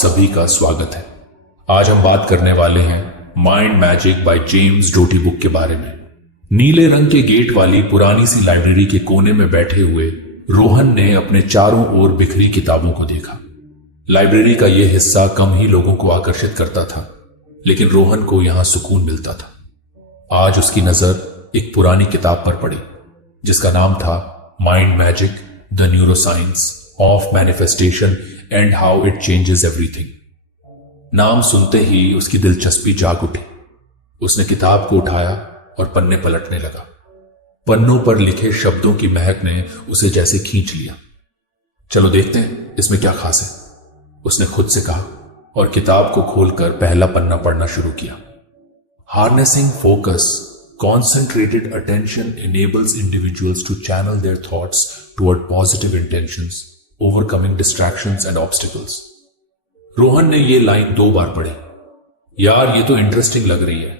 सभी का स्वागत है। आज हम बात करने वाले हैं mind magic by James Doti book के बारे में। नीले रंग के गेट वाली पुरानी सी लाइब्रेरी के कोने में बैठे हुए रोहन ने अपने चारों ओर बिखरी किताबों को देखा। लाइब्रेरी का यह हिस्सा कम ही लोगों को आकर्षित करता था, लेकिन रोहन को यहां सुकून मिलता था। आज उसकी नजर एक पुरानी किताब पर पड़ी जिसका नाम था mind magic, the neuroscience of manifestation and how it changes everything. नाम सुनते ही उसकी दिलचस्पी जाग उठी। उसने किताब को उठाया और पन्ने पलटने लगा। पन्नों पर लिखे शब्दों की महक ने उसे जैसे खींच लिया। चलो देखते हैं इसमें क्या खास है, उसने खुद से कहा और किताब को खोलकर पहला पन्ना पढ़ना शुरू किया। Harnessing focus, concentrated attention enables individuals to channel their thoughts toward positive intentions, overcoming distractions and obstacles. Rohan ने ये लाइन 2 बार पढ़ी। यार ये तो इंटरेस्टिंग लग रही है,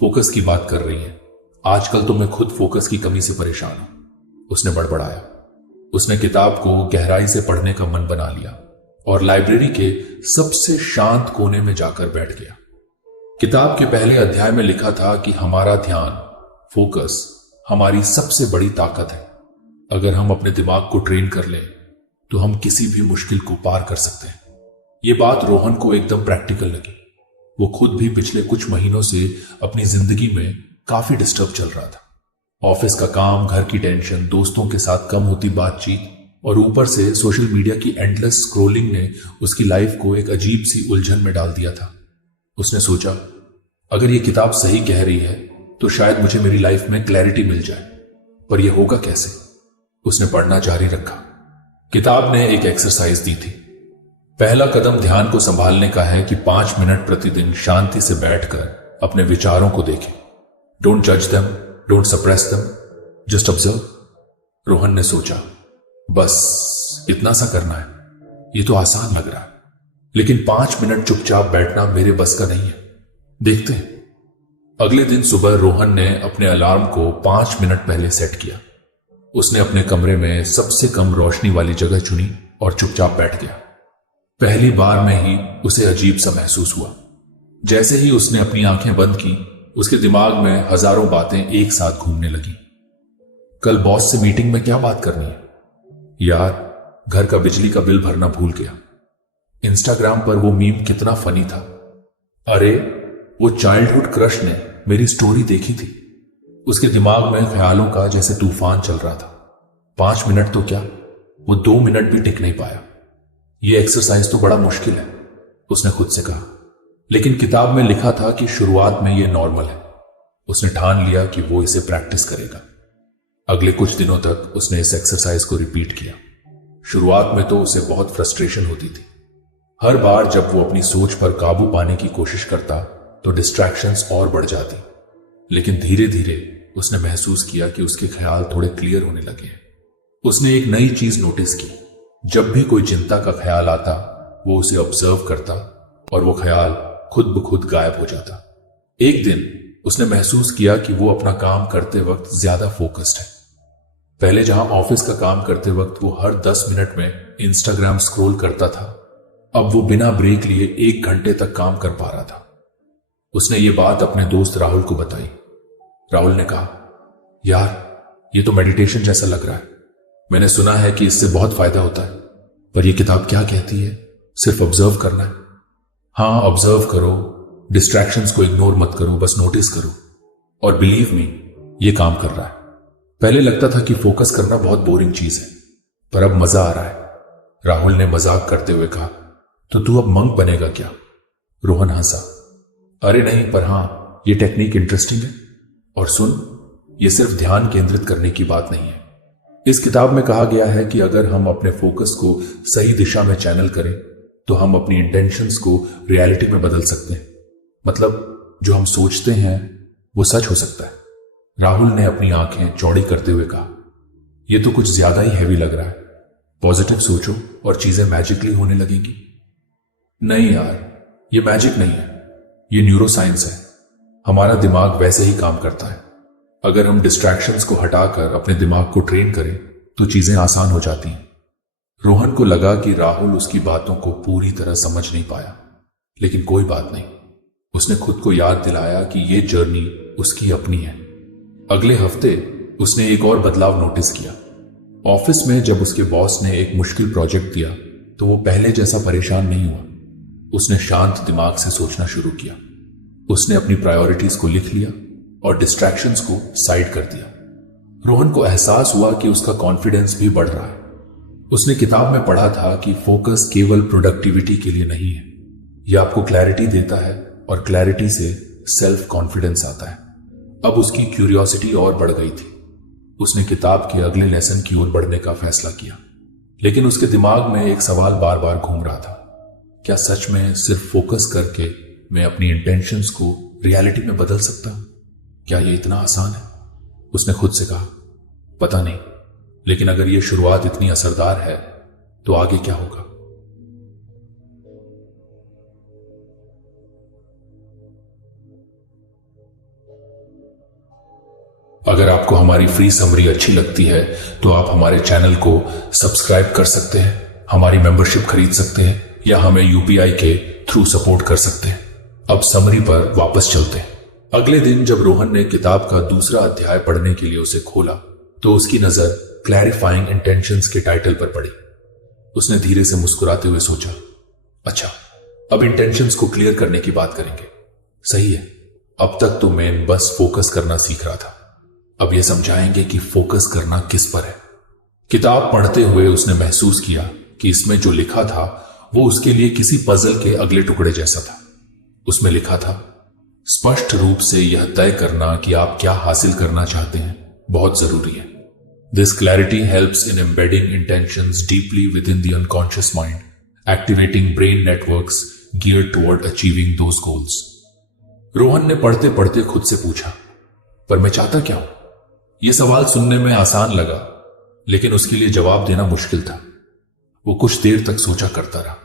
फोकस की बात कर रही है। आजकल तो मैं खुद फोकस की कमी से परेशान हूं, उसने बड़बड़ाया। उसने किताब को गहराई से पढ़ने का मन बना लिया और लाइब्रेरी के सबसे शांत कोने में जाकर बैठ गया। किताब के पहले अध्याय में लिखा था कि हमारा ध्यान, फोकस हमारी सबसे बड़ी ताकत है। अगर हम अपने दिमाग को ट्रेन कर लें तो हम किसी भी मुश्किल को पार कर सकते हैं। यह बात रोहन को एकदम प्रैक्टिकल लगी। वो खुद भी पिछले कुछ महीनों से अपनी जिंदगी में काफी डिस्टर्ब चल रहा था। ऑफिस का काम, घर की टेंशन, दोस्तों के साथ कम होती बातचीत और ऊपर से सोशल मीडिया की एंडलेस स्क्रोलिंग ने उसकी लाइफ को एक अजीब सी उलझन में डाल दिया था। उसने सोचा, अगर यह किताब सही कह रही है तो शायद मुझे मेरी लाइफ में क्लैरिटी मिल जाए, पर यह होगा कैसे? उसने पढ़ना जारी रखा। किताब ने एक एक्सरसाइज दी थी। पहला कदम ध्यान को संभालने का है कि 5 मिनट प्रतिदिन शांति से बैठकर अपने विचारों को देखें। डोंट जज them, don't suppress them, just observe. Rohan ने सोचा, बस इतना सा करना है, यह तो आसान लग रहा है, लेकिन 5 मिनट चुपचाप बैठना मेरे बस का नहीं है। देखते हैं। अगले दिन सुबह रोहन ने अपने अलार्म को 5 मिनट पहले सेट किया। उसने अपने कमरे में सबसे कम रोशनी वाली जगह चुनी और चुपचाप बैठ गया। पहली बार में ही उसे अजीब सा महसूस हुआ। जैसे ही उसने अपनी आंखें बंद की, उसके दिमाग में हजारों बातें एक साथ घूमने लगी। कल बॉस से मीटिंग में क्या बात करनी है? यार, घर का बिजली का बिल भरना भूल गया। इंस्टाग्राम पर वो मीम कितना फनी था। अरे, वो चाइल्डहुड क्रश ने मेरी स्टोरी देखी थी। उसके दिमाग में ख्यालों का जैसे तूफान चल रहा था। 5 मिनट तो क्या, वो 2 मिनट भी टिक नहीं पाया। ये एक्सरसाइज तो बड़ा मुश्किल है, उसने खुद से कहा, लेकिन किताब में लिखा था कि शुरुआत में यह नॉर्मल है। उसने ठान लिया कि वो इसे प्रैक्टिस करेगा। अगले कुछ दिनों तक उसने इस एक्सरसाइज को रिपीट किया। शुरुआत में तो उसे बहुत फ्रस्ट्रेशन होती थी। हर बार जब वो अपनी सोच पर काबू पाने की कोशिश करता तो डिस्ट्रैक्शंस और बढ़ जाती, लेकिन धीरे धीरे उसने महसूस किया कि उसके ख्याल थोड़े क्लियर होने लगे हैं। उसने एक नई चीज नोटिस की। जब भी कोई चिंता का ख्याल आता, वो उसे ऑब्जर्व करता और वो ख्याल खुद ब खुद गायब हो जाता। एक दिन उसने महसूस किया कि वो अपना काम करते वक्त ज्यादा फोकस्ड है। पहले जहां ऑफिस का काम करते वक्त वो हर 10 मिनट में इंस्टाग्राम स्क्रॉल करता था, अब वो बिना ब्रेक लिए 1 घंटे तक काम कर पा रहा था। उसने ये बात अपने दोस्त राहुल को बताई। राहुल ने कहा, यार ये तो मेडिटेशन जैसा लग रहा है। मैंने सुना है कि इससे बहुत फायदा होता है, पर यह किताब क्या कहती है? सिर्फ ऑब्जर्व करना है। हाँ, ऑब्जर्व करो, डिस्ट्रैक्शंस को इग्नोर मत करो, बस नोटिस करो। और बिलीव मी, ये काम कर रहा है। पहले लगता था कि फोकस करना बहुत बोरिंग चीज है, पर अब मजा आ रहा है। राहुल ने मजाक करते हुए कहा, तो तू अब मंक बनेगा क्या? रोहन हंसा। अरे नहीं, पर हां, यह टेक्निक इंटरेस्टिंग है। और सुन, यह सिर्फ ध्यान केंद्रित करने की बात नहीं है। इस किताब में कहा गया है कि अगर हम अपने फोकस को सही दिशा में चैनल करें तो हम अपनी इंटेंशंस को रियलिटी में बदल सकते हैं। मतलब जो हम सोचते हैं वो सच हो सकता है। राहुल ने अपनी आंखें चौड़ी करते हुए कहा, यह तो कुछ ज्यादा ही हैवी लग रहा है। पॉजिटिव सोचो और चीजें मैजिकली होने लगेंगी। नहीं यार, यह मैजिक नहीं है, यह न्यूरोसाइंस है। हमारा दिमाग वैसे ही काम करता है। अगर हम डिस्ट्रैक्शंस को हटाकर अपने दिमाग को ट्रेन करें तो चीजें आसान हो जाती हैं। रोहन को लगा कि राहुल उसकी बातों को पूरी तरह समझ नहीं पाया, लेकिन कोई बात नहीं। उसने खुद को याद दिलाया कि यह जर्नी उसकी अपनी है। अगले हफ्ते उसने एक और बदलाव नोटिस किया। ऑफिस में जब उसके बॉस ने एक मुश्किल प्रोजेक्ट दिया तो वो पहले जैसा परेशान नहीं हुआ। उसने शांत दिमाग से सोचना शुरू किया। उसने अपनी प्रायोरिटीज को लिख लिया और डिस्ट्रैक्शंस को साइड कर दिया। रोहन को एहसास हुआ कि उसका कॉन्फिडेंस भी बढ़ रहा है। उसने किताब में पढ़ा था कि फोकस केवल प्रोडक्टिविटी के लिए नहीं है, यह आपको क्लैरिटी देता है और क्लैरिटी से सेल्फ कॉन्फिडेंस आता है। अब उसकी क्यूरियोसिटी और बढ़ गई थी। उसने किताब के अगले लेसन की ओर बढ़ने का फैसला किया, लेकिन उसके दिमाग में एक सवाल बार बार घूम रहा था। क्या सच में सिर्फ फोकस करके मैं अपनी इंटेंशंस को रियलिटी में बदल सकता हूं? क्या यह इतना आसान है? उसने खुद से कहा, पता नहीं, लेकिन अगर यह शुरुआत इतनी असरदार है तो आगे क्या होगा? अगर आपको हमारी फ्री समरी अच्छी लगती है तो आप हमारे चैनल को सब्सक्राइब कर सकते हैं, हमारी मेंबरशिप खरीद सकते हैं या हमें यूपीआई के थ्रू सपोर्ट कर सकते हैं। अब समरी पर वापस चलते हैं। अगले दिन जब रोहन ने किताब का दूसरा अध्याय पढ़ने के लिए उसे खोला तो उसकी नजर क्लैरिफाइंग इंटेंशंस के टाइटल पर पड़ी। उसने धीरे से मुस्कुराते हुए सोचा, अच्छा, अब इंटेंशंस को क्लियर करने की बात करेंगे। सही है, अब तक तो मैं बस फोकस करना सीख रहा था, अब यह समझाएंगे कि फोकस करना किस पर है। किताब पढ़ते हुए उसने महसूस किया कि इसमें जो लिखा था वो उसके लिए किसी पजल के अगले टुकड़े जैसा था। उसमें लिखा था, स्पष्ट रूप से यह तय करना कि आप क्या हासिल करना चाहते हैं बहुत जरूरी है। This clarity helps in embedding intentions deeply with in the unconscious mind, activating brain networks geared toward achieving those goals. Rohan ने पढ़ते पढ़ते खुद से पूछा, पर मैं चाहता क्या हूं? यह सवाल सुनने में आसान लगा, लेकिन उसके लिए जवाब देना मुश्किल था। वो कुछ देर तक सोचा करता रहा।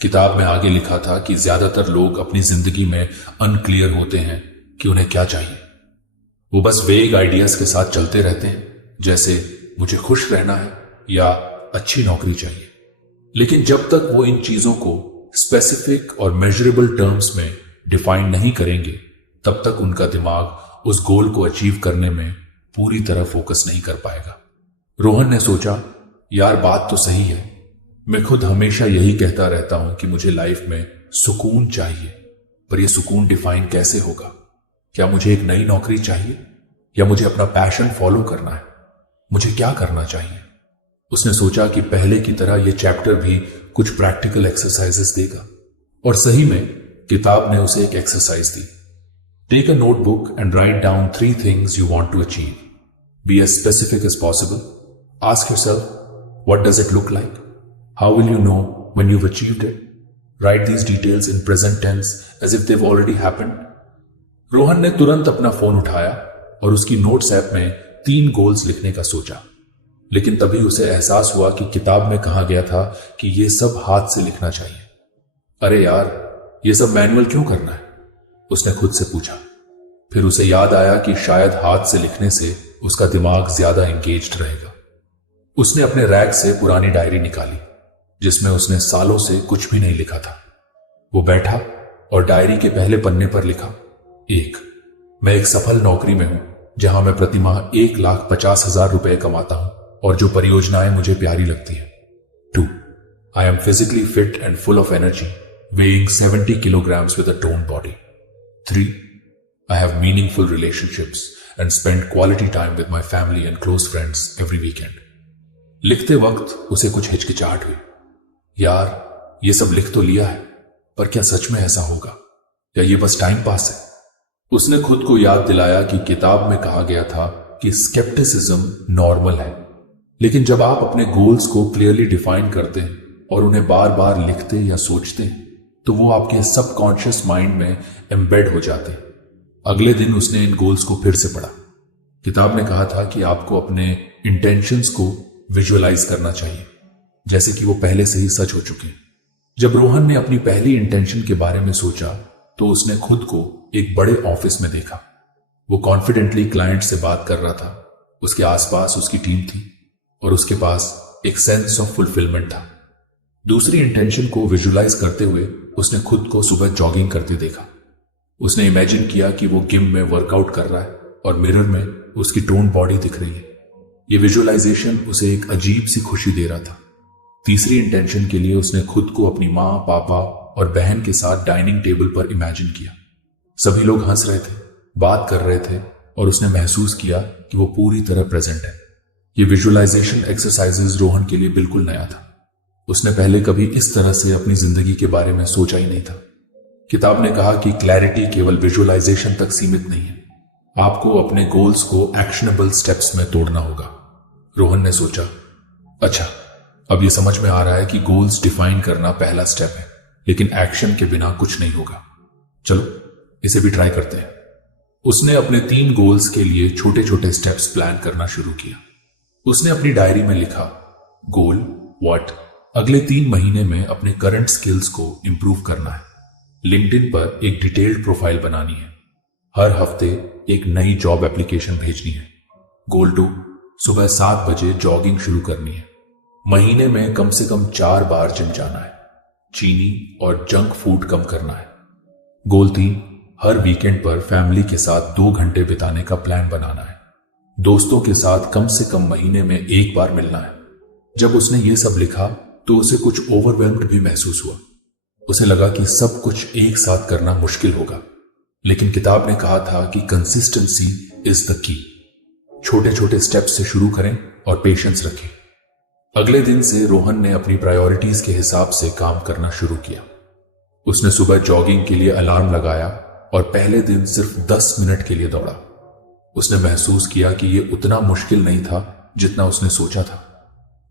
किताब में आगे लिखा था कि ज्यादातर लोग अपनी जिंदगी में अनक्लियर होते हैं कि उन्हें क्या चाहिए। वो बस वेग आइडियाज के साथ चलते रहते हैं, जैसे मुझे खुश रहना है या अच्छी नौकरी चाहिए। लेकिन जब तक वो इन चीजों को स्पेसिफिक और मेजरेबल टर्म्स में डिफाइन नहीं करेंगे, तब तक उनका दिमाग उस गोल को अचीव करने में पूरी तरह फोकस नहीं कर पाएगा। रोहन ने सोचा, यार बात तो सही है, मैं खुद हमेशा यही कहता रहता हूं कि मुझे लाइफ में सुकून चाहिए, पर यह सुकून डिफाइन कैसे होगा? क्या मुझे एक नई नौकरी चाहिए या मुझे अपना पैशन फॉलो करना है? मुझे क्या करना चाहिए? उसने सोचा कि पहले की तरह यह चैप्टर भी कुछ प्रैक्टिकल एक्सरसाइजेस देगा, और सही में किताब ने उसे एक एक्सरसाइज दी। Take a notebook and write down 3 things you want to achieve. Be as specific as possible. Ask yourself, what does it look like? How will you know when you've achieved it? Write these details in present tense as if they've already happened. Rohan ने तुरंत अपना phone उठाया और उसकी notes app में 3 goals लिखने का सोचा, लेकिन तभी उसे एहसास हुआ कि किताब में कहा गया था कि यह सब हाथ से लिखना चाहिए। अरे यार, यह सब मैनुअल क्यों करना है? उसने खुद से पूछा। फिर उसे याद आया कि शायद हाथ से लिखने से उसका दिमाग ज्यादा एंगेज्ड रहेगा। उसने अपने रैक से पुरानी डायरी निकाली जिसमें उसने सालों से कुछ भी नहीं लिखा था। वो बैठा और डायरी के पहले पन्ने पर लिखा, 1, मैं एक सफल नौकरी में हूं जहां मैं प्रतिमाह 1,50,000 रुपए कमाता हूं और जो परियोजनाएं मुझे प्यारी लगती है। 2, I am physically fit and full of energy, weighing 70 kilograms with a toned body. 3, I have meaningful relationships and spend quality time with my family and close friends every weekend. लिखते वक्त उसे कुछ हिचकिचाहट हुई। यार, ये सब लिख तो लिया है, पर क्या सच में ऐसा होगा या ये बस टाइम पास है? उसने खुद को याद दिलाया कि किताब में कहा गया था कि स्केप्टिसिज्म नॉर्मल है, लेकिन जब आप अपने गोल्स को क्लियरली डिफाइन करते हैं और उन्हें बार बार लिखते या सोचते हैं तो वो आपके सबकॉन्शियस माइंड में एम्बेड हो जाते हैं। अगले दिन उसने इन गोल्स को फिर से पढ़ा। किताब ने कहा था कि आपको अपने इंटेंशंस को विजुअलाइज करना चाहिए, जैसे कि वो पहले से ही सच हो चुके हैं। जब रोहन ने अपनी पहली इंटेंशन के बारे में सोचा तो उसने खुद को एक बड़े ऑफिस में देखा। वो कॉन्फिडेंटली क्लाइंट से बात कर रहा था। उसके आसपास उसकी टीम थी और उसके पास एक सेंस ऑफ फुलफिलमेंट था। दूसरी इंटेंशन को विजुलाइज करते हुए उसने खुद को सुबह जॉगिंग करते देखा। उसने इमेजिन किया कि वो जिम में वर्कआउट कर रहा है और मिरर में उसकी टोन बॉडी दिख रही है। ये विजुअलाइजेशन उसे एक अजीब सी खुशी दे रहा था। तीसरी इंटेंशन के लिए उसने खुद को अपनी माँ, पापा और बहन के साथ डाइनिंग टेबल पर इमेजिन किया। सभी लोग हंस रहे थे, बात कर रहे थे और उसने महसूस किया कि वो पूरी तरह प्रेजेंट है। ये विजुअलाइजेशन एक्सरसाइजेस रोहन के लिए बिल्कुल नया था। उसने पहले कभी इस तरह से अपनी जिंदगी के बारे में सोचा ही नहीं था। किताब ने कहा कि क्लैरिटी केवल विजुअलाइजेशन तक सीमित नहीं है, आपको अपने गोल्स को एक्शनेबल स्टेप्स में तोड़ना होगा। रोहन ने सोचा, अच्छा, अब यह समझ में आ रहा है कि गोल्स डिफाइन करना पहला स्टेप है, लेकिन एक्शन के बिना कुछ नहीं होगा। चलो इसे भी ट्राई करते हैं। उसने अपने 3 गोल्स के लिए छोटे छोटे स्टेप्स प्लान करना शुरू किया। उसने अपनी डायरी में लिखा, गोल व्हाट, अगले 3 महीने में अपने करंट स्किल्स को इंप्रूव करना है, लिंक्डइन पर एक डिटेल्ड प्रोफाइल बनानी है, हर हफ्ते एक नई जॉब एप्लीकेशन भेजनी है, गोल 2, सुबह 7 बजे जॉगिंग शुरू करनी है, महीने में कम से कम 4 बार जिम जाना है, चीनी और जंक फूड कम करना है, गोल 3, हर वीकेंड पर फैमिली के साथ 2 घंटे बिताने का प्लान बनाना है, दोस्तों के साथ कम से कम महीने में 1 बार मिलना है। जब उसने ये सब लिखा तो उसे कुछ ओवरवेल्म्ड भी महसूस हुआ। उसे लगा कि सब कुछ एक साथ करना मुश्किल होगा, लेकिन किताब ने कहा था कि कंसिस्टेंसी इज द की। छोटे छोटे स्टेप्स से शुरू करें और पेशेंस रखें। अगले दिन से रोहन ने अपनी प्रायोरिटीज के हिसाब से काम करना शुरू किया। उसने सुबह जॉगिंग के लिए अलार्म लगाया और पहले दिन सिर्फ 10 मिनट के लिए दौड़ा। उसने महसूस किया कि यह उतना मुश्किल नहीं था जितना उसने सोचा था।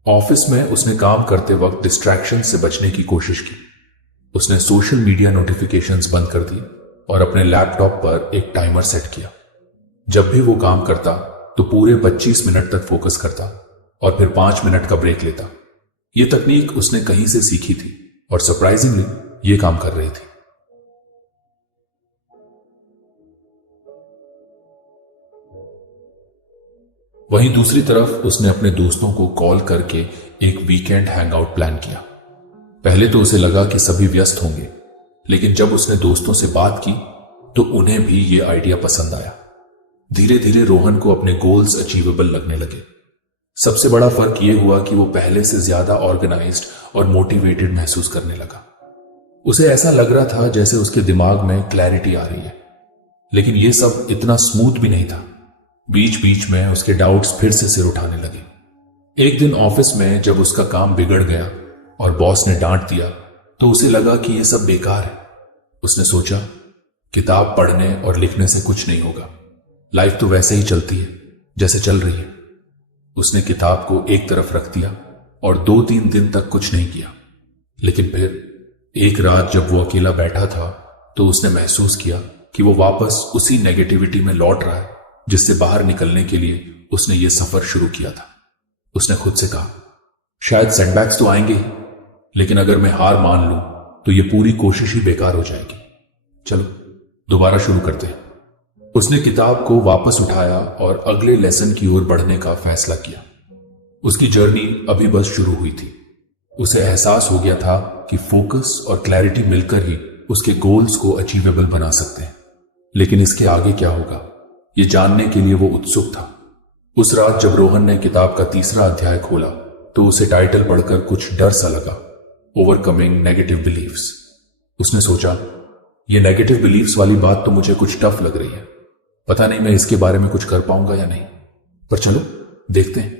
ऑफिस में उसने काम करते वक्त डिस्ट्रैक्शन से बचने की कोशिश की। उसने सोशल मीडिया नोटिफिकेशंस बंद कर दी और अपने लैपटॉप पर एक टाइमर सेट किया। जब भी वो काम करता तो पूरे 25 मिनट तक फोकस करता और फिर 5 मिनट का ब्रेक लेता। यह तकनीक उसने कहीं से सीखी थी और सरप्राइजिंगली ये काम कर रही थी। वहीं दूसरी तरफ उसने अपने दोस्तों को कॉल करके एक वीकेंड हैंगआउट प्लान किया। पहले तो उसे लगा कि सभी व्यस्त होंगे, लेकिन जब उसने दोस्तों से बात की तो उन्हें भी ये आइडिया पसंद आया। धीरे धीरे रोहन को अपने गोल्स अचीवेबल लगने लगे। सबसे बड़ा फर्क यह हुआ कि वो पहले से ज्यादा ऑर्गेनाइज्ड और मोटिवेटेड महसूस करने लगा। उसे ऐसा लग रहा था जैसे उसके दिमाग में क्लैरिटी आ रही है, लेकिन यह सब इतना स्मूथ भी नहीं था। बीच बीच में उसके डाउट्स फिर से सिर उठाने लगे। एक दिन ऑफिस में जब उसका काम बिगड़ गया और बॉस ने डांट दिया तो उसे लगा कि यह सब बेकार है। उसने सोचा, किताब पढ़ने और लिखने से कुछ नहीं होगा, लाइफ तो वैसे ही चलती है जैसे चल रही है। उसने किताब को एक तरफ रख दिया और 2-3 दिन तक कुछ नहीं किया, लेकिन फिर एक रात जब वो अकेला बैठा था तो उसने महसूस किया कि वो वापस उसी नेगेटिविटी में लौट रहा है जिससे बाहर निकलने के लिए उसने ये सफर शुरू किया था। उसने खुद से कहा, शायद सेटबैक्स तो आएंगे ही, लेकिन अगर मैं हार मान लूं तो ये पूरी कोशिश ही बेकार हो जाएगी। चलो दोबारा शुरू करते हैं। उसने किताब को वापस उठाया और अगले लेसन की ओर बढ़ने का फैसला किया। उसकी जर्नी अभी बस शुरू हुई थी। उसे एहसास हो गया था कि फोकस और क्लैरिटी मिलकर ही उसके गोल्स को अचीवेबल बना सकते हैं, लेकिन इसके आगे क्या होगा ये जानने के लिए वो उत्सुक था। उस रात जब रोहन ने किताब का 3रा अध्याय खोला तो उसे टाइटल पढ़कर कुछ डर सा लगा, ओवरकमिंग नेगेटिव बिलीव्स। उसने सोचा, ये नेगेटिव बिलीव्स वाली बात तो मुझे कुछ टफ लग रही है, पता नहीं मैं इसके बारे में कुछ कर पाऊंगा या नहीं, पर चलो देखते हैं।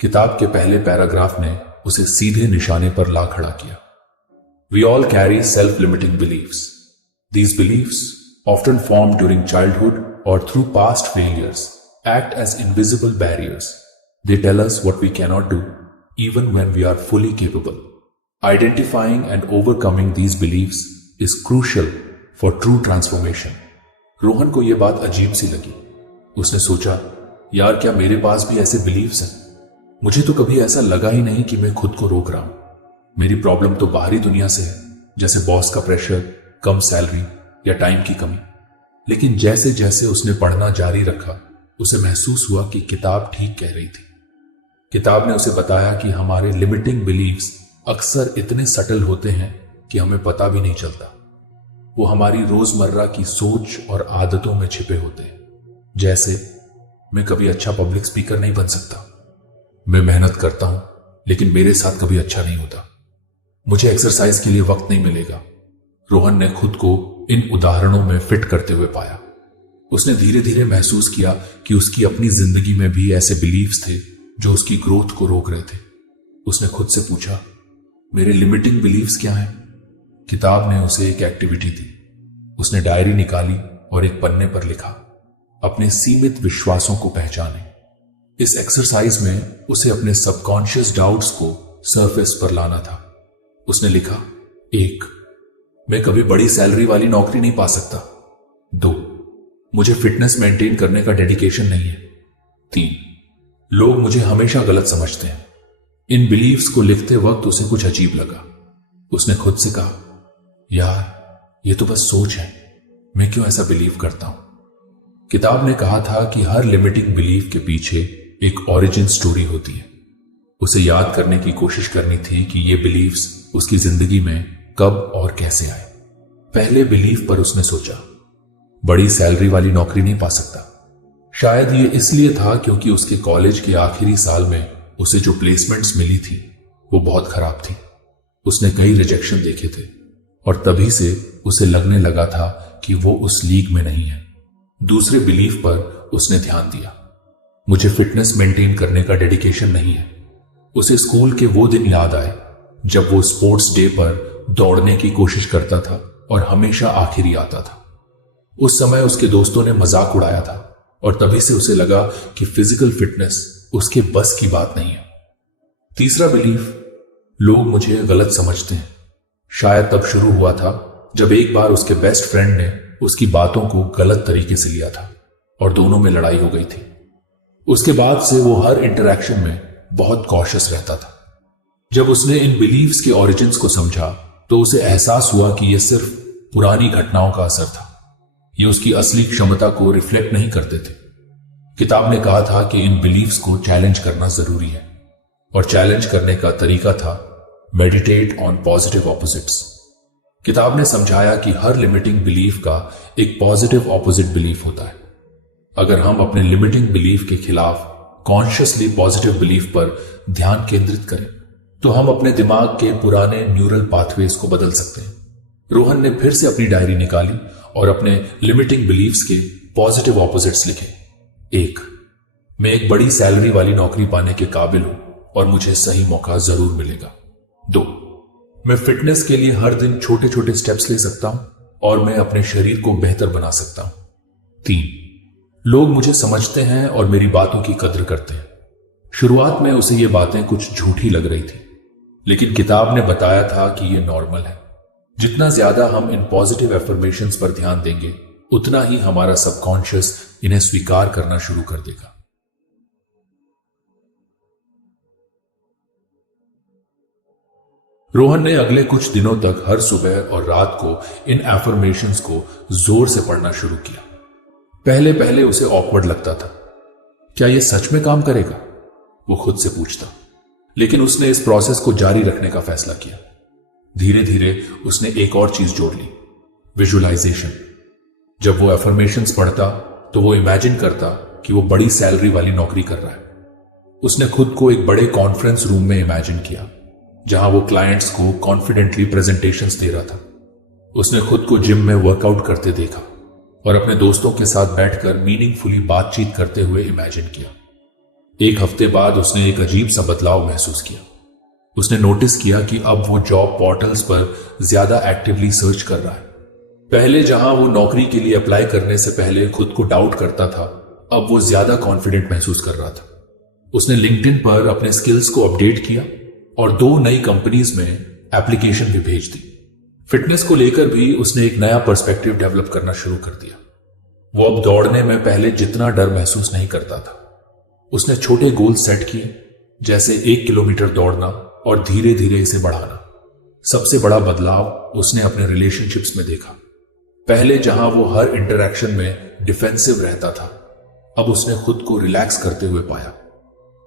किताब के पहले पैराग्राफ ने उसे सीधे निशाने पर ला खड़ा किया। We all carry self limiting beliefs. These beliefs often formed during childhood or through past failures act as invisible barriers. They tell us what we cannot do even when we are fully capable. Identifying and overcoming these beliefs is crucial for true transformation. Rohan को यह बात अजीब सी लगी। उसने सोचा, यार क्या मेरे पास भी ऐसे बिलीव्स हैं? मुझे तो कभी ऐसा लगा ही नहीं कि मैं खुद को रोक रहा हूं। मेरी प्रॉब्लम तो बाहरी दुनिया से है, जैसे बॉस का प्रेशर, कम सैलरी या टाइम की कमी। लेकिन जैसे जैसे उसने पढ़ना जारी रखा उसे महसूस हुआ कि किताब ठीक कह रही थी। किताब ने उसे बताया कि हमारे लिमिटिंग बिलीव्स अक्सर इतने सटल होते हैं कि हमें पता भी नहीं चलता। वो हमारी रोजमर्रा की सोच और आदतों में छिपे होते हैं। जैसे, मैं कभी अच्छा पब्लिक स्पीकर नहीं बन सकता, मैं मेहनत करता हूं लेकिन मेरे साथ कभी अच्छा नहीं होता, मुझे एक्सरसाइज के लिए वक्त नहीं मिलेगा। रोहन ने खुद को इन उदाहरणों में फिट करते हुए पाया। उसने धीरे धीरे महसूस किया कि उसकी अपनी जिंदगी में भी ऐसे बिलीव्स थे जो उसकी ग्रोथ को रोक रहे थे। उसने खुद से पूछा, मेरे लिमिटिंग बिलीव्स क्या हैं? किताब ने उसे एक एक्टिविटी दी। उसने डायरी निकाली और एक पन्ने पर लिखा, अपने सीमित विश्वासों को पहचाने। इस एक्सरसाइज में उसे अपने सबकॉन्शियस डाउट्स को सरफेस पर लाना था। उसने लिखा, 1, मैं कभी बड़ी सैलरी वाली नौकरी नहीं पा सकता। 2, मुझे फिटनेस मेंटेन करने का डेडिकेशन नहीं है। 3, लोग मुझे हमेशा गलत समझते हैं। इन बिलीव्स को लिखते वक्त उसे कुछ अजीब लगा। उसने खुद से कहा, यार ये तो बस सोच है, मैं क्यों ऐसा बिलीव करता हूं? किताब ने कहा था कि हर लिमिटिंग बिलीव के पीछे एक ओरिजिन स्टोरी होती है। उसे याद करने की कोशिश करनी थी कि ये बिलीव्स उसकी जिंदगी में कब और कैसे आए। पहले बिलीव पर उसने सोचा, बड़ी सैलरी वाली नौकरी नहीं पा सकता। शायद ये इसलिए था क्योंकि उसके कॉलेज के आखिरी साल में उसे जो प्लेसमेंट्स मिली थी वो बहुत खराब थी। उसने कई रिजेक्शन देखे थे और तभी से उसे लगने लगा था कि वो उस लीग में नहीं है। दूसरे बिलीफ पर उसने ध्यान दिया, मुझे फिटनेस मेंटेन करने का डेडिकेशन नहीं है। उसे स्कूल के वो दिन याद आए जब वो स्पोर्ट्स डे पर दौड़ने की कोशिश करता था और हमेशा आखिरी आता था। उस समय उसके दोस्तों ने मजाक उड़ाया था और तभी से उसे लगा कि फिजिकल फिटनेस उसके बस की बात नहीं है। तीसरा बिलीफ, लोग मुझे गलत समझते हैं, शायद तब शुरू हुआ था जब एक बार उसके बेस्ट फ्रेंड ने उसकी बातों को गलत तरीके से लिया था और दोनों में लड़ाई हो गई थी। उसके बाद से वो हर इंटरैक्शन में बहुत कॉशियस रहता था। जब उसने इन बिलीव्स के ओरिजिन्स को समझा तो उसे एहसास हुआ कि यह सिर्फ पुरानी घटनाओं का असर था, ये उसकी असली क्षमता को रिफ्लेक्ट नहीं करते थे। किताब ने कहा था कि इन बिलीव्स को चैलेंज करना जरूरी है और चैलेंज करने का तरीका था मेडिटेट ऑन पॉजिटिव ऑपोजिट्स। किताब ने समझाया कि हर लिमिटिंग बिलीफ का एक पॉजिटिव ऑपोजिट बिलीफ होता है। अगर हम अपने लिमिटिंग बिलीफ के खिलाफ कॉन्शियसली पॉजिटिव बिलीफ पर ध्यान केंद्रित करें तो हम अपने दिमाग के पुराने न्यूरल पाथवेज को बदल सकते हैं। रोहन ने फिर से अपनी डायरी निकाली और अपने लिमिटिंग बिलीफ्स के पॉजिटिव ऑपोजिट्स लिखे। 1, मैं एक बड़ी सैलरी वाली नौकरी पाने के काबिल हूं और मुझे सही मौका जरूर मिलेगा। 2, मैं फिटनेस के लिए हर दिन छोटे छोटे स्टेप्स ले सकता हूं और मैं अपने शरीर को बेहतर बना सकता हूं। 3, लोग मुझे समझते हैं और मेरी बातों की कद्र करते हैं। शुरुआत में उसे ये बातें कुछ झूठी लग रही थी, लेकिन किताब ने बताया था कि ये नॉर्मल है। जितना ज्यादा हम इन पॉजिटिव एफर्मेशंस पर ध्यान देंगे उतना ही हमारा सबकॉन्शियस इन्हें स्वीकार करना शुरू कर देगा। रोहन ने अगले कुछ दिनों तक हर सुबह और रात को इन एफर्मेशंस को जोर से पढ़ना शुरू किया। पहले पहले उसे ऑकवर्ड लगता था, क्या यह सच में काम करेगा, वो खुद से पूछता। लेकिन उसने इस प्रोसेस को जारी रखने का फैसला किया। धीरे धीरे उसने एक और चीज जोड़ ली, विजुअलाइजेशन। जब वो एफर्मेशंस पढ़ता तो वो इमेजिन करता कि वो बड़ी सैलरी वाली नौकरी कर रहा है। उसने खुद को एक बड़े कॉन्फ्रेंस रूम में इमेजिन किया जहां वो क्लाइंट्स को कॉन्फिडेंटली प्रेजेंटेशंस दे रहा था। उसने खुद को जिम में वर्कआउट करते देखा और अपने दोस्तों के साथ बैठकर मीनिंगफुली बातचीत करते हुए इमेजिन किया। एक हफ्ते बाद उसने एक अजीब सा बदलाव महसूस किया। उसने नोटिस किया कि अब वो जॉब पोर्टल्स पर ज्यादा एक्टिवली सर्च कर रहा है। पहले जहां वो नौकरी के लिए अप्लाई करने से पहले खुद को डाउट करता था, अब वो ज्यादा कॉन्फिडेंट महसूस कर रहा था। उसने लिंक्डइन पर अपने स्किल्स को अपडेट किया और 2 नई कंपनीज में एप्लीकेशन भी भेज दी। फिटनेस को लेकर भी उसने एक नया पर्सपेक्टिव डेवलप करना शुरू कर दिया। वो अब दौड़ने में पहले जितना डर महसूस नहीं करता था। उसने छोटे गोल सेट किए, जैसे 1 किलोमीटर दौड़ना और धीरे धीरे इसे बढ़ाना। सबसे बड़ा बदलाव उसने अपने रिलेशनशिप्स में देखा। पहले जहां वो हर इंटरैक्शन में डिफेंसिव रहता था, अब उसने खुद को रिलैक्स करते हुए पाया।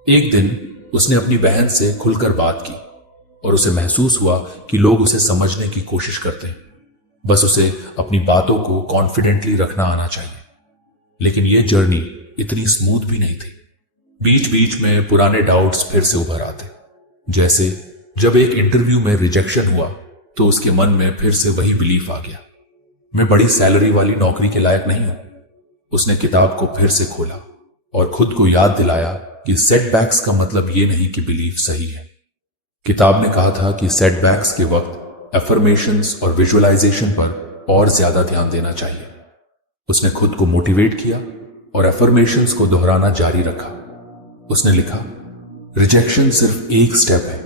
एक दिन उसने अपनी बहन से खुलकर बात की और उसे महसूस हुआ कि लोग उसे समझने की कोशिश करते हैं, बस उसे अपनी बातों को कॉन्फिडेंटली रखना आना चाहिए। लेकिन यह जर्नी इतनी स्मूथ भी नहीं थी। बीच बीच में पुराने डाउट्स फिर से उभर आते, जैसे जब एक इंटरव्यू में रिजेक्शन हुआ तो उसके मन में फिर से वही बिलीफ आ गया, मैं बड़ी सैलरी वाली नौकरी के लायक नहीं हूं। उसने किताब को फिर से खोला और खुद को याद दिलाया कि सेटबैक्स का मतलब यह नहीं कि बिलीफ सही है। किताब ने कहा था कि सेटबैक्स के वक्त एफर्मेशंस और विजुअलाइजेशन पर और ज्यादा ध्यान देना चाहिए। उसने खुद को मोटिवेट किया और एफर्मेशंस को दोहराना जारी रखा। उसने लिखा, रिजेक्शन सिर्फ एक स्टेप है,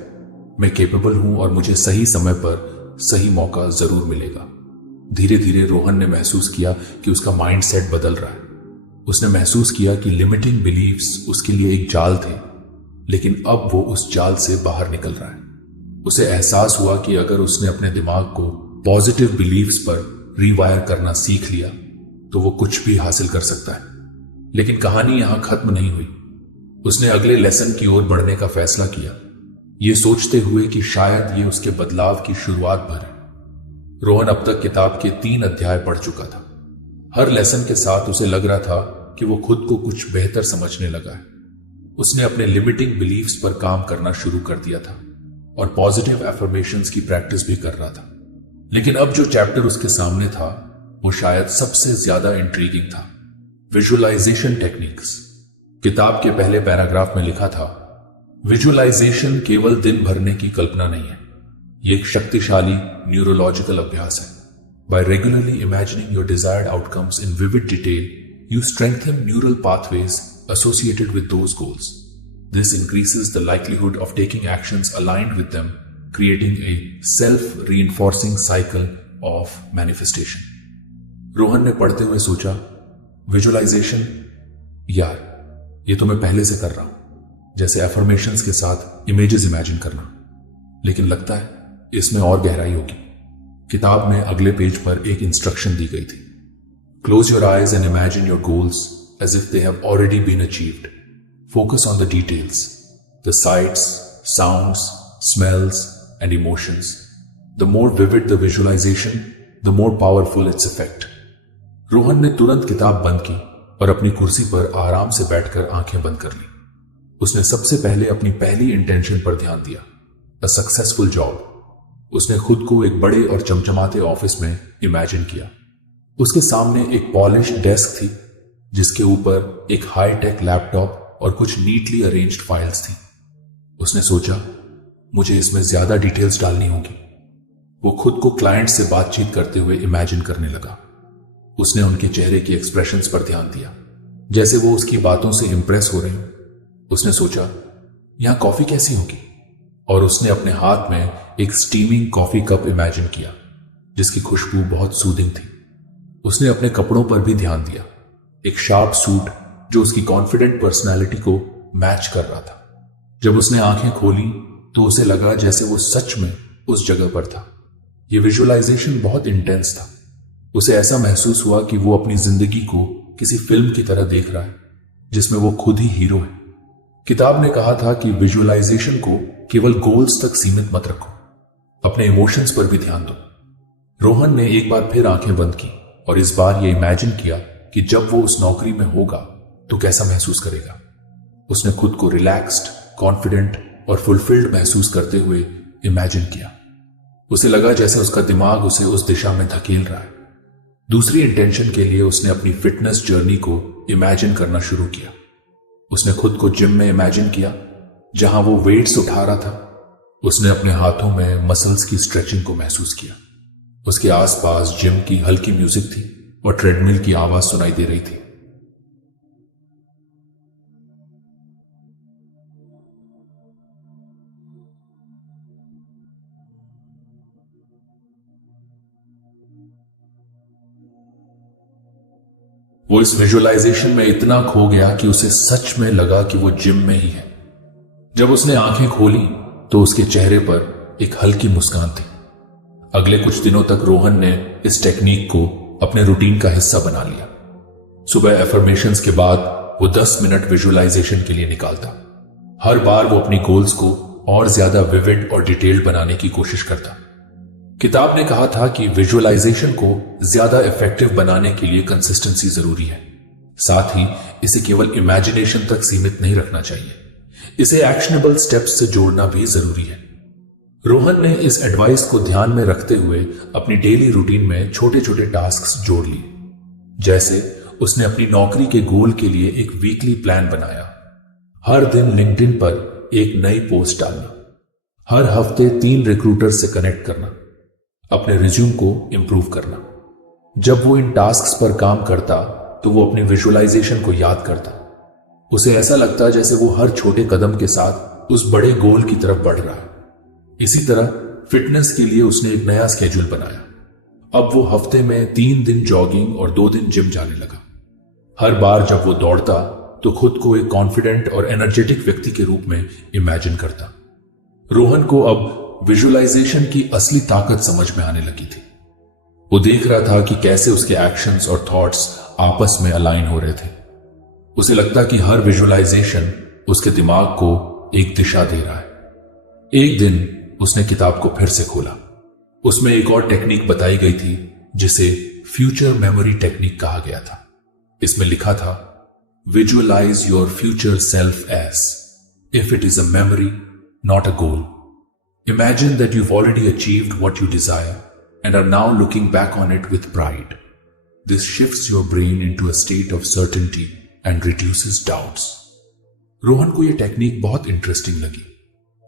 मैं केपेबल हूं और मुझे सही समय पर सही मौका जरूर मिलेगा। धीरे धीरे रोहन ने महसूस किया कि उसका माइंडसेट बदल रहा है। उसने महसूस किया कि लिमिटिंग बिलीफ्स उसके लिए एक जाल थे, लेकिन अब वो उस जाल से बाहर निकल रहा है। उसे एहसास हुआ कि अगर उसने अपने दिमाग को पॉजिटिव बिलीफ्स पर रीवायर करना सीख लिया तो वो कुछ भी हासिल कर सकता है। लेकिन कहानी यहां खत्म नहीं हुई। उसने अगले लेसन की ओर बढ़ने का फैसला किया, ये सोचते हुए कि शायद ये उसके बदलाव की शुरुआत भर है। रोहन अब तक किताब के 3 अध्याय पढ़ चुका था। हर लेसन के साथ उसे लग रहा था कि वो खुद को कुछ बेहतर समझने लगा है। उसने अपने लिमिटिंग बिलीफ्स पर काम करना शुरू कर दिया था और पॉजिटिव एफर्मेशंस की प्रैक्टिस भी कर रहा था। लेकिन अब जो चैप्टर उसके सामने था वो शायद सबसे ज्यादा इंट्रीगिंग था, विजुअलाइजेशन टेक्निक्स। किताब के पहले पैराग्राफ में लिखा था, विजुअलाइजेशन केवल दिन भरने की कल्पना नहीं है, ये एक शक्तिशाली न्यूरोलॉजिकल अभ्यास है। By regularly imagining your desired outcomes in vivid detail, you strengthen neural pathways associated with those goals. This increases the likelihood of taking actions aligned with them, creating a self-reinforcing cycle of manifestation. Rohan ने पढ़ते हुए सोचा, visualisation, यार ये तो मैं पहले से कर रहा हूं, जैसे एफर्मेशंस के साथ इमेजेस इमेजिन करना, लेकिन लगता है इसमें और गहराई होगी। किताब में अगले पेज पर एक इंस्ट्रक्शन दी गई थी, close your eyes and imagine your goals as if they have already been achieved. Focus on the details, the sights, sounds, smells and emotions. The more vivid the visualisation, the more powerful its effect. Rohan ने तुरंत किताब बंद की और अपनी कुर्सी पर आराम से बैठकर आंखें बंद कर ली। उसने सबसे पहले अपनी पहली इंटेंशन पर ध्यान दिया, अ सक्सेसफुल जॉब। उसने खुद को एक बड़े और चमचमाते ऑफिस में इमेजिन किया। उसके सामने एक पॉलिश्ड डेस्क थी जिसके ऊपर एक हाई टेक लैपटॉप और कुछ नीटली अरेंज्ड फाइल्स थी। उसने सोचा, मुझे इसमें ज्यादा डिटेल्स डालनी होगी। वो खुद को क्लाइंट से बातचीत करते हुए इमेजिन करने लगा। उसने उनके चेहरे के एक्सप्रेशंस पर ध्यान दिया, जैसे वो उसकी बातों से इंप्रेस हो रहे हो। उसने सोचा, यहां कॉफी कैसी होगी, और उसने अपने हाथ में एक स्टीमिंग कॉफी कप इमेजिन किया जिसकी खुशबू बहुत सूदिंग थी। उसने अपने कपड़ों पर भी ध्यान दिया, एक शार्प सूट जो उसकी कॉन्फिडेंट पर्सनैलिटी को मैच कर रहा था। जब उसने आंखें खोली तो उसे लगा जैसे वो सच में उस जगह पर था। यह विजुअलाइजेशन बहुत इंटेंस था। उसे ऐसा महसूस हुआ कि वो अपनी जिंदगी को किसी फिल्म की तरह देख रहा है जिसमें वो खुद ही हीरो है। किताब ने कहा था कि विजुअलाइजेशन को केवल गोल्स तक सीमित मत रखो, अपने इमोशंस पर भी ध्यान दो। रोहन ने एक बार फिर आंखें बंद की और इस बार यह इमेजिन किया कि जब वो उस नौकरी में होगा तो कैसा महसूस करेगा। उसने खुद को रिलैक्स्ड, कॉन्फिडेंट और फुलफिल्ड महसूस करते हुए इमेजिन किया। उसे लगा जैसे उसका दिमाग उसे उस दिशा में धकेल रहा है। दूसरी इंटेंशन के लिए उसने अपनी फिटनेस जर्नी को इमेजिन करना शुरू किया। उसने खुद को जिम में इमेजिन किया जहां वो वेट्स उठा रहा था। उसने अपने हाथों में मसल्स की स्ट्रेचिंग को महसूस किया। उसके आसपास जिम की हल्की म्यूजिक थी और ट्रेडमिल की आवाज सुनाई दे रही थी। वो इस विजुअलाइजेशन में इतना खो गया कि उसे सच में लगा कि वो जिम में ही है। जब उसने आंखें खोली तो उसके चेहरे पर एक हल्की मुस्कान थी। अगले कुछ दिनों तक रोहन ने इस टेक्निक को अपने रूटीन का हिस्सा बना लिया। सुबह एफर्मेशंस के बाद वो 10 मिनट विजुअलाइजेशन के लिए निकालता। हर बार वो अपनी गोल्स को और ज्यादा विविड और डिटेल्ड बनाने की कोशिश करता। किताब ने कहा था कि विजुअलाइजेशन को ज्यादा इफेक्टिव बनाने के लिए कंसिस्टेंसी जरूरी है। साथ ही इसे केवल इमेजिनेशन तक सीमित नहीं रखना चाहिए, इसे एक्शनेबल स्टेप्स से जोड़ना भी जरूरी है। रोहन ने इस एडवाइस को ध्यान में रखते हुए अपनी डेली रूटीन में छोटे छोटे टास्क्स जोड़ लिए। जैसे उसने अपनी नौकरी के गोल के लिए एक वीकली प्लान बनाया, हर दिन लिंक्डइन पर एक नई पोस्ट डालना, हर हफ्ते 3 रिक्रूटर से कनेक्ट करना, अपने रिज्यूम को इंप्रूव करना। जब वो इन टास्क्स पर काम करता तो वो अपनी विजुअलाइजेशन को याद करता। उसे ऐसा लगता जैसे वो हर छोटे कदम के साथ उस बड़े गोल की तरफ बढ़ रहा है। इसी तरह फिटनेस के लिए उसने एक नया स्केड्यूल बनाया। अब वो हफ्ते में 3 दिन जॉगिंग और 2 दिन जिम जाने लगा। हर बार जब वो दौड़ता तो खुद को एक कॉन्फिडेंट और एनर्जेटिक व्यक्ति के रूप में इमेजिन करता। रोहन को अब विजुअलाइजेशन की असली ताकत समझ में आने लगी थी। वो देख रहा था कि कैसे उसके एक्शंस और थॉट्स आपस में अलाइन हो रहे थे। उसे लगता कि हर विजुअलाइजेशन उसके दिमाग को एक दिशा दे रहा है। एक दिन उसने किताब को फिर से खोला। उसमें एक और टेक्निक बताई गई थी जिसे फ्यूचर मेमोरी टेक्निक कहा गया था। इसमें लिखा था, visualise your future self as if it is a memory not a goal. Imagine that you've already achieved what you desire and are now looking back on it with pride. This shifts your brain into a state of certainty and reduces doubts. Rohan को यह technique बहुत interesting लगी।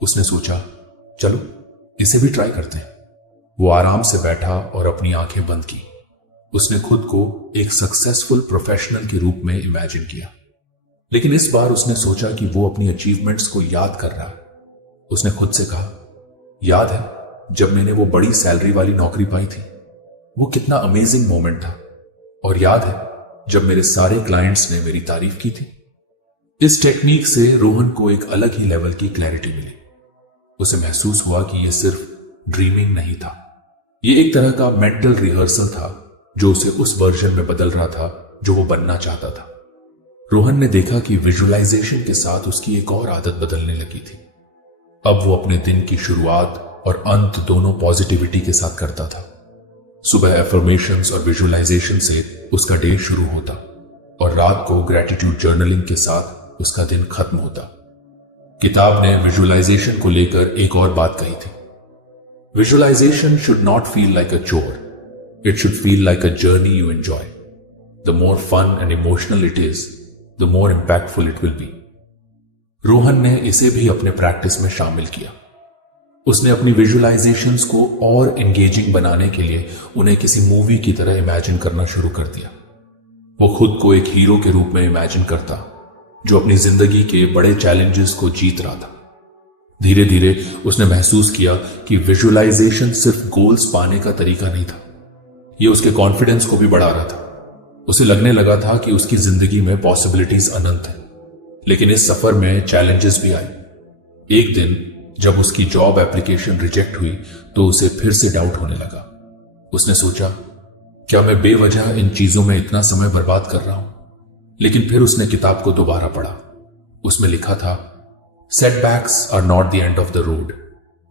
उसने सोचा, चलो इसे भी try करते हैं। वो आराम से बैठा और अपनी आंखें बंद की। उसने खुद को एक सक्सेसफुल प्रोफेशनल के रूप में इमेजिन किया। लेकिन इस बार उसने सोचा कि वो अपनी अचीवमेंट्स को याद कर रहा है। उसने खुद से कहा, याद है जब मैंने वो बड़ी सैलरी वाली नौकरी पाई थी, वो कितना अमेजिंग मोमेंट था। और याद है जब मेरे सारे क्लाइंट्स ने मेरी तारीफ की थी। इस टेक्निक से रोहन को एक अलग ही लेवल की क्लैरिटी मिली। उसे महसूस हुआ कि यह सिर्फ ड्रीमिंग नहीं था, यह एक तरह का मेंटल रिहर्सल था जो उसे उस वर्जन में बदल रहा था जो वो बनना चाहता था। रोहन ने देखा कि विजुअलाइजेशन के साथ उसकी एक और आदत बदलने लगी थी। अब वो अपने दिन की शुरुआत और अंत दोनों पॉजिटिविटी के साथ करता था। सुबह एफर्मेशंस और विजुअलाइजेशन से उसका डे शुरू होता और रात को ग्रैटिट्यूड जर्नलिंग के साथ उसका दिन खत्म होता। किताब ने विजुअलाइजेशन को लेकर एक और बात कही थी, visualization should not feel like a chore, it should feel like a journey you enjoy. The more fun and emotional it is, the more impactful it will be. Rohan ने इसे भी अपने प्रैक्टिस में शामिल किया। उसने अपनी विजुअलाइजेशंस को और एंगेजिंग बनाने के लिए उन्हें किसी मूवी की तरह इमेजिन करना शुरू कर दिया। वो खुद को एक हीरो के रूप में इमेजिन करता जो अपनी जिंदगी के बड़े चैलेंजेस को जीत रहा था। धीरे धीरे उसने महसूस किया कि विजुअलाइजेशन सिर्फ गोल्स पाने का तरीका नहीं था, यह उसके कॉन्फिडेंस को भी बढ़ा रहा था। उसे लगने लगा था कि उसकी जिंदगी में पॉसिबिलिटीज अनंत हैं। लेकिन इस सफर में चैलेंजेस भी आए। एक दिन जब उसकी जॉब एप्लीकेशन रिजेक्ट हुई तो उसे फिर से डाउट होने लगा। उसने सोचा, क्या मैं बेवजह इन चीजों में इतना समय बर्बाद कर रहा हूं? लेकिन फिर उसने किताब को दोबारा पढ़ा। उसमें लिखा था, setbacks are not the end of the road,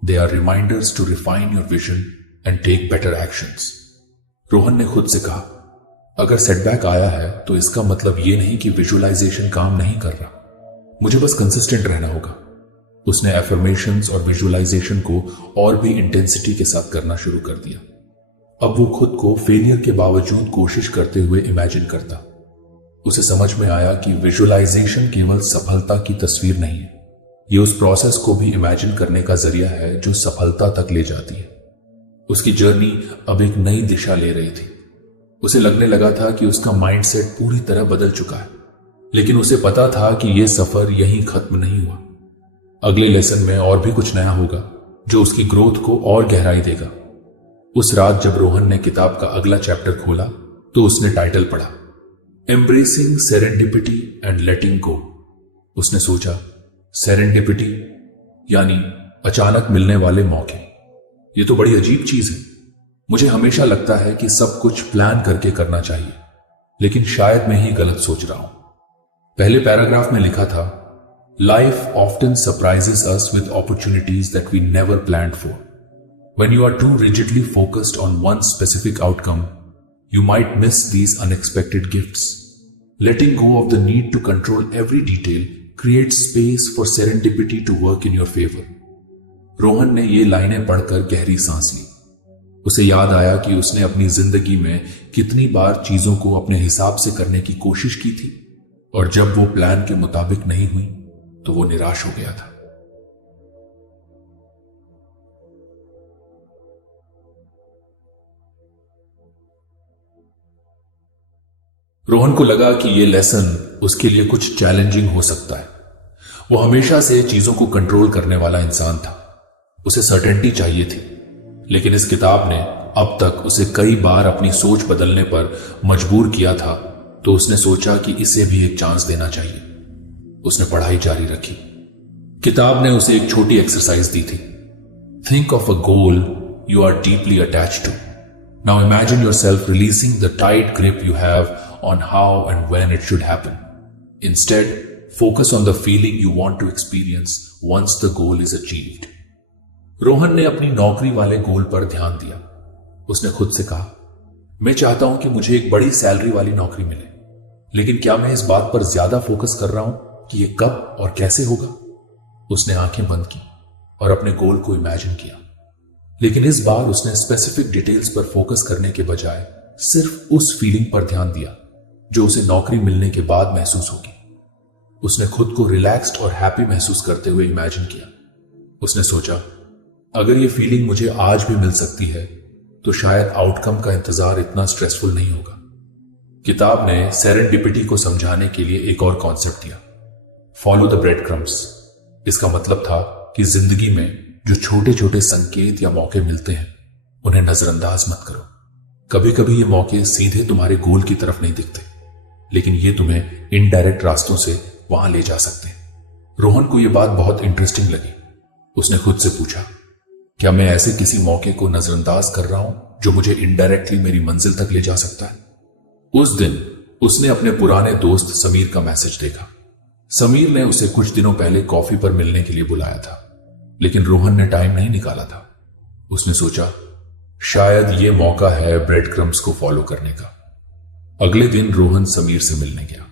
they are reminders to refine your vision and take better actions. Rohan ने खुद से कहा, अगर सेटबैक आया है तो इसका मतलब यह नहीं कि विजुअलाइजेशन काम नहीं कर रहा, मुझे बस कंसिस्टेंट रहना होगा। उसने एफर्मेशंस और विजुअलाइजेशन को और भी इंटेंसिटी के साथ करना शुरू कर दिया। अब वो खुद को फेलियर के बावजूद कोशिश करते हुए इमेजिन करता। उसे समझ में आया कि विजुअलाइजेशन केवल सफलता की तस्वीर नहीं है, ये उस प्रोसेस को भी इमेजिन करने का जरिया है जो सफलता तक ले जाती है। उसकी जर्नी अब एक नई दिशा ले रही थी। उसे लगने लगा था कि उसका माइंडसेट पूरी तरह बदल चुका है, लेकिन उसे पता था कि यह सफर यहीं खत्म नहीं हुआ। अगले लेसन में और भी कुछ नया होगा जो उसकी ग्रोथ को और गहराई देगा। उस रात जब रोहन ने किताब का अगला चैप्टर खोला तो उसने टाइटल पढ़ा, एम्ब्रेसिंग सेरेंडिपिटी एंड लेटिंग गो। उसने सोचा, सेरेंडिपिटी यानी अचानक मिलने वाले मौके, ये तो बड़ी अजीब चीज है। मुझे हमेशा लगता है कि सब कुछ प्लान करके करना चाहिए, लेकिन शायद मैं ही गलत सोच रहा हूं। पहले पैराग्राफ में लिखा था, Life often surprises us with opportunities that we never planned for. When you are too rigidly focused on one specific outcome, you might miss these unexpected gifts. Letting go of the need to control every detail creates space for serendipity to work in your favor. Rohan ने ये लाइनें पढ़कर गहरी सांस ली। उसे याद आया कि उसने अपनी जिंदगी में कितनी बार चीजों को अपने हिसाब से करने की कोशिश की थी और जब वो प्लान के मुताबिक नहीं हुई तो वो निराश हो गया था। रोहन को लगा कि यह लेसन उसके लिए कुछ चैलेंजिंग हो सकता है। वो हमेशा से चीजों को कंट्रोल करने वाला इंसान था। उसे सर्टेनिटी चाहिए थी, लेकिन इस किताब ने अब तक उसे कई बार अपनी सोच बदलने पर मजबूर किया था, तो उसने सोचा कि इसे भी एक चांस देना चाहिए। उसने पढ़ाई जारी रखी। किताब ने उसे एक छोटी एक्सरसाइज दी थी। Think of a goal you are deeply attached to. Now imagine yourself releasing the tight grip you have on how and when it should happen. Instead, focus on the feeling you want to experience once the goal is achieved. Rohan ने अपनी नौकरी वाले गोल पर ध्यान दिया। उसने खुद से कहा, मैं चाहता हूं कि मुझे एक बड़ी सैलरी वाली नौकरी मिले, लेकिन क्या मैं इस बात पर ज्यादा फोकस कर रहा हूं कि यह कब और कैसे होगा? उसने आंखें बंद की और अपने गोल को इमेजिन किया, लेकिन इस बार उसने स्पेसिफिक डिटेल्स पर फोकस करने के बजाय सिर्फ उस फीलिंग पर ध्यान दिया जो उसे नौकरी मिलने के बाद महसूस होगी। उसने खुद को रिलैक्स्ड और हैप्पी महसूस करते हुए इमेजिन किया। उसने सोचा, अगर यह फीलिंग मुझे आज भी मिल सकती है तो शायद आउटकम का इंतजार इतना स्ट्रेसफुल नहीं होगा। किताब ने सेरेंडिपिटी को समझाने के लिए एक और कॉन्सेप्ट दिया, फॉलो द ब्रेड क्रम्स। इसका मतलब था कि जिंदगी में जो छोटे छोटे संकेत या मौके मिलते हैं उन्हें नजरअंदाज मत करो। कभी कभी ये मौके सीधे तुम्हारे गोल की तरफ नहीं दिखते, लेकिन ये तुम्हें इनडायरेक्ट रास्तों से वहां ले जा सकते हैं। रोहन को यह बात बहुत इंटरेस्टिंग लगी। उसने खुद से पूछा, क्या मैं ऐसे किसी मौके को नजरअंदाज कर रहा हूं जो मुझे इनडायरेक्टली मेरी मंजिल तक ले जा सकता है? उस दिन उसने अपने पुराने दोस्त समीर का मैसेज देखा। समीर ने उसे कुछ दिनों पहले कॉफी पर मिलने के लिए बुलाया था, लेकिन रोहन ने टाइम नहीं निकाला था। उसने सोचा, शायद यह मौका है ब्रेड क्रम्स को फॉलो करने का। अगले दिन रोहन समीर से मिलने गया।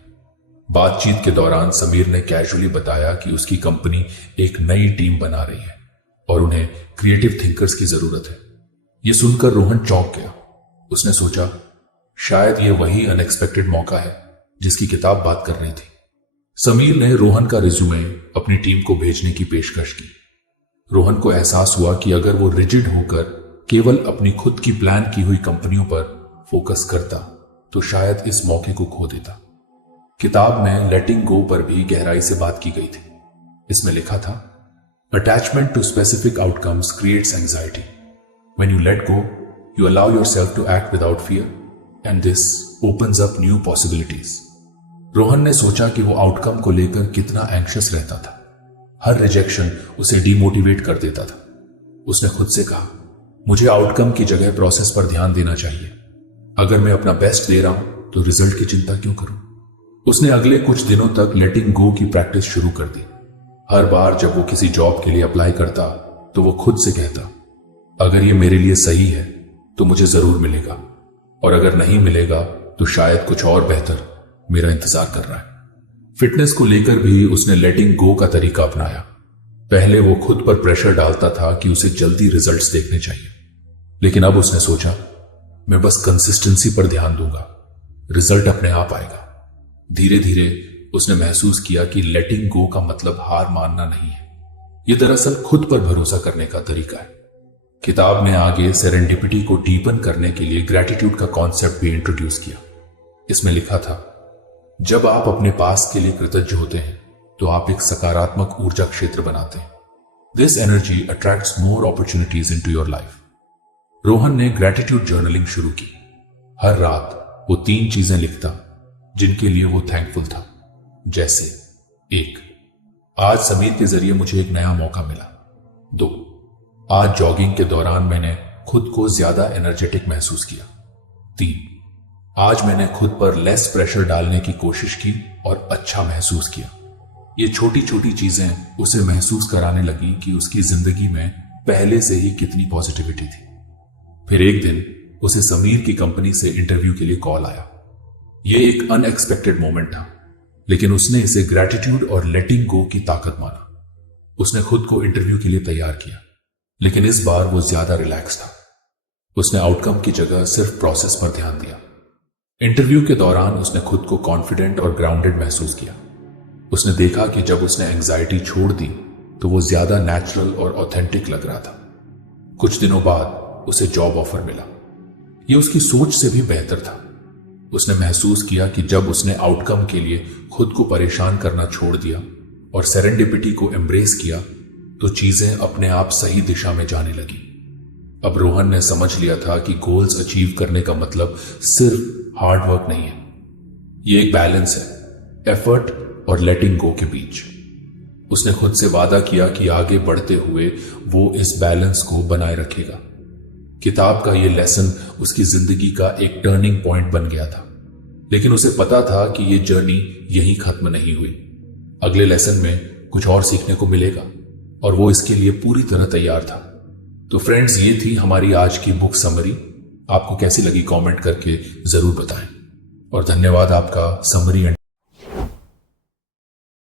बातचीत के दौरान समीर ने कैजुअली बताया कि उसकी कंपनी एक नई टीम बना रही है और उन्हें क्रिएटिव थिंकर्स की जरूरत है। यह सुनकर रोहन चौंक गया। उसने सोचा, शायद यह वही अनएक्सपेक्टेड मौका है जिसकी किताब बात कर रही थी। समीर ने रोहन का रिज्यूमे अपनी टीम को भेजने की पेशकश की। रोहन को एहसास हुआ कि अगर वो रिजिड होकर केवल अपनी खुद की प्लान की हुई कंपनियों पर फोकस करता तो शायद इस मौके को खो देता। किताब में लेटिंग गो पर भी गहराई से बात की गई थी। इसमें लिखा था, attachment to specific outcomes creates anxiety. When you let go, you allow yourself to act without fear and this opens up new possibilities. Rohan ने सोचा कि वो आउटकम को लेकर कितना एंग्शियस रहता था। हर रिजेक्शन उसे डिमोटिवेट कर देता था। उसने खुद से कहा, मुझे आउटकम की जगह प्रोसेस पर ध्यान देना चाहिए। अगर मैं अपना बेस्ट दे रहा हूं तो रिजल्ट की चिंता क्यों करूं? उसने अगले कुछ दिनों तक लेटिंग गो की प्रैक्टिस शुरू कर दी। हर बार जब वो किसी जॉब के लिए अप्लाई करता तो वो खुद से कहता, अगर ये मेरे लिए सही है तो मुझे जरूर मिलेगा, और अगर नहीं मिलेगा तो शायद कुछ और बेहतर मेरा इंतजार कर रहा है। फिटनेस को लेकर भी उसने लेटिंग गो का तरीका अपनाया। पहले वो खुद पर प्रेशर डालता था कि उसे जल्दी रिजल्ट्स देखने चाहिए, लेकिन अब उसने सोचा, मैं बस कंसिस्टेंसी पर ध्यान दूंगा, रिजल्ट अपने आप आएगा। धीरे धीरे उसने महसूस किया कि लेटिंग गो का मतलब हार मानना नहीं है, यह दरअसल खुद पर भरोसा करने का तरीका है। किताब ने आगे सेरेंडिपिटी को डीपन करने के लिए ग्रैटिट्यूड का कॉन्सेप्ट भी इंट्रोड्यूस किया। इसमें लिखा था, जब आप अपने पास के लिए कृतज्ञ होते हैं तो आप एक सकारात्मक ऊर्जा क्षेत्र बनाते हैं। This energy attracts more opportunities into your life. Rohan ने ग्रैटिट्यूड जर्नलिंग शुरू की। हर रात वो 3 चीजें लिखता जिनके लिए वो थैंकफुल था, जैसे 1, आज समीर के जरिए मुझे एक नया मौका मिला। 2, आज जॉगिंग के दौरान मैंने खुद को ज्यादा एनर्जेटिक महसूस किया। 3, आज मैंने खुद पर लेस प्रेशर डालने की कोशिश की और अच्छा महसूस किया। ये छोटी छोटी चीजें उसे महसूस कराने लगी कि उसकी जिंदगी में पहले से ही कितनी पॉजिटिविटी थी। फिर एक दिन उसे समीर की कंपनी से इंटरव्यू के लिए कॉल आया। यह एक अनएक्सपेक्टेड मोमेंट था, लेकिन उसने इसे ग्रैटिट्यूड और लेटिंग गो की ताकत माना। उसने खुद को इंटरव्यू के लिए तैयार किया, लेकिन इस बार वो ज्यादा रिलैक्स था। उसने आउटकम की जगह सिर्फ प्रोसेस पर ध्यान दिया। इंटरव्यू के दौरान उसने खुद को कॉन्फिडेंट और ग्राउंडेड महसूस किया। उसने देखा कि जब उसने एंग्जाइटी छोड़ दी तो वो ज्यादा नेचुरल और ऑथेंटिक लग रहा था। कुछ दिनों बाद उसे जॉब ऑफर मिला। यह उसकी सोच से भी बेहतर था। उसने महसूस किया कि जब उसने आउटकम के लिए खुद को परेशान करना छोड़ दिया और सेरेंडिपिटी को एम्ब्रेस किया तो चीजें अपने आप सही दिशा में जाने लगी। अब रोहन ने समझ लिया था कि गोल्स अचीव करने का मतलब सिर्फ हार्ड वर्क नहीं है। ये एक बैलेंस है, एफर्ट और लेटिंग गो के बीच। उसने खुद से वादा किया कि आगे बढ़ते हुए वो इस बैलेंस को बनाए रखेगा। किताब का ये लेसन उसकी जिंदगी का एक टर्निंग पॉइंट बन गया था, लेकिन उसे पता था कि ये जर्नी यहीं खत्म नहीं हुई। अगले लेसन में कुछ और सीखने को मिलेगा और वो इसके लिए पूरी तरह तैयार था। तो फ्रेंड्स, ये थी हमारी आज की बुक समरी। आपको कैसी लगी कमेंट करके जरूर बताएं और धन्यवाद आपका समरी